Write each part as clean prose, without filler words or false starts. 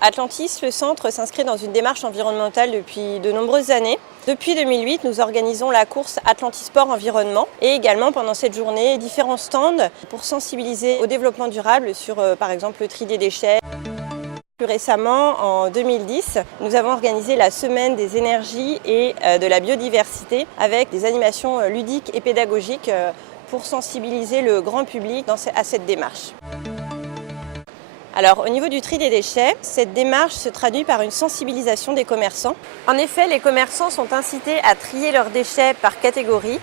Atlantis, le centre, s'inscrit dans une démarche environnementale depuis de nombreuses années. Depuis 2008, nous organisons la course Atlantis Sport Environnement et également pendant cette journée, différents stands pour sensibiliser au développement durable sur par exemple le tri des déchets. Plus récemment, en 2010, nous avons organisé la Semaine des énergies et de la biodiversité avec des animations ludiques et pédagogiques pour sensibiliser le grand public à cette démarche. Alors, au niveau du tri des déchets, cette démarche se traduit par une sensibilisation des commerçants. En effet, les commerçants sont incités à trier leurs déchets par catégorie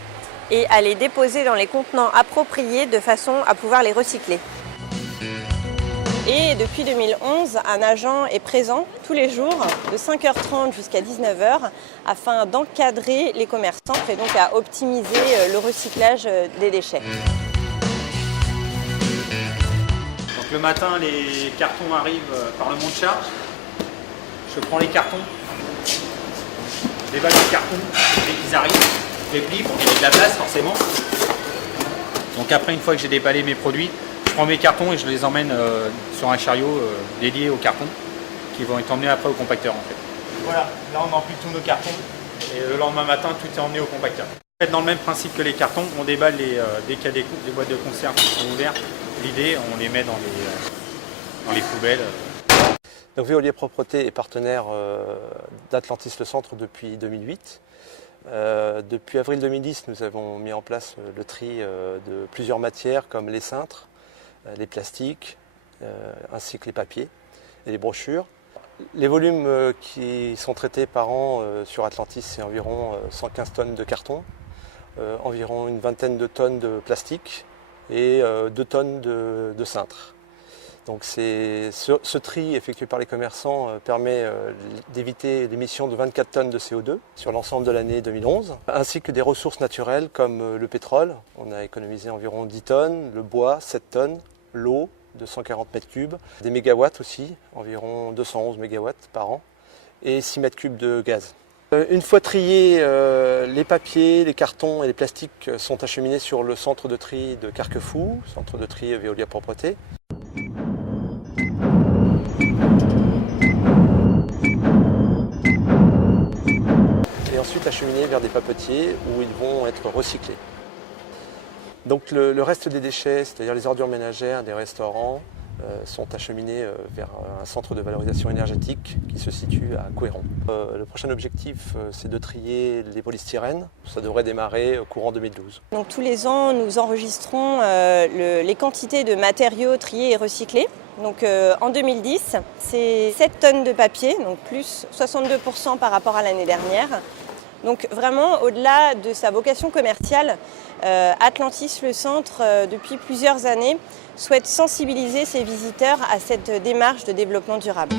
et à les déposer dans les contenants appropriés de façon à pouvoir les recycler. Et depuis 2011, un agent est présent tous les jours de 5h30 jusqu'à 19h afin d'encadrer les commerçants et donc à optimiser le recyclage des déchets. Donc le matin, les cartons arrivent par le monte charge. Je prends les cartons, je déballe les cartons dès qu'ils arrivent, je les plie pour qu'il y ait de la place forcément. Donc après, une fois que j'ai déballé mes produits, je prends mes cartons et je les emmène sur un chariot dédié aux cartons qui vont être emmenés après au compacteur en fait. Voilà, là on empile tous nos cartons et le lendemain matin tout est emmené au compacteur. En fait, dans le même principe que les cartons, on déballe dès qu'il y a des boîtes de conserve qui sont ouvertes. L'idée, on les met dans les poubelles. Donc Veolia Propreté est partenaire d'Atlantis Le Centre depuis 2008. Depuis avril 2010, nous avons mis en place le tri de plusieurs matières comme les cintres, les plastiques, ainsi que les papiers et les brochures. Les volumes qui sont traités par an sur Atlantis, c'est environ 115 tonnes de carton, environ une vingtaine de tonnes de plastique et 2 tonnes de cintres. Donc ce tri effectué par les commerçants permet d'éviter l'émission de 24 tonnes de CO2 sur l'ensemble de l'année 2011, ainsi que des ressources naturelles comme le pétrole. On a économisé environ 10 tonnes, le bois 7 tonnes, l'eau de 140 mètres cubes, des mégawatts aussi, environ 211 mégawatts par an, et 6 mètres cubes de gaz. Une fois triés, les papiers, les cartons et les plastiques sont acheminés sur le centre de tri de Carquefou, centre de tri Veolia Propreté. Et ensuite acheminés vers des papetiers où ils vont être recyclés. Donc le reste des déchets, c'est-à-dire les ordures ménagères des restaurants, sont acheminés vers un centre de valorisation énergétique qui se situe à Couëron. Le prochain objectif, c'est de trier les polystyrènes. Ça devrait démarrer au courant 2012. Donc tous les ans, nous enregistrons les quantités de matériaux triés et recyclés. Donc en 2010, c'est 7 tonnes de papier, donc plus 62% par rapport à l'année dernière. Donc vraiment, au-delà de sa vocation commerciale, Atlantis Le Centre, depuis plusieurs années, souhaite sensibiliser ses visiteurs à cette démarche de développement durable.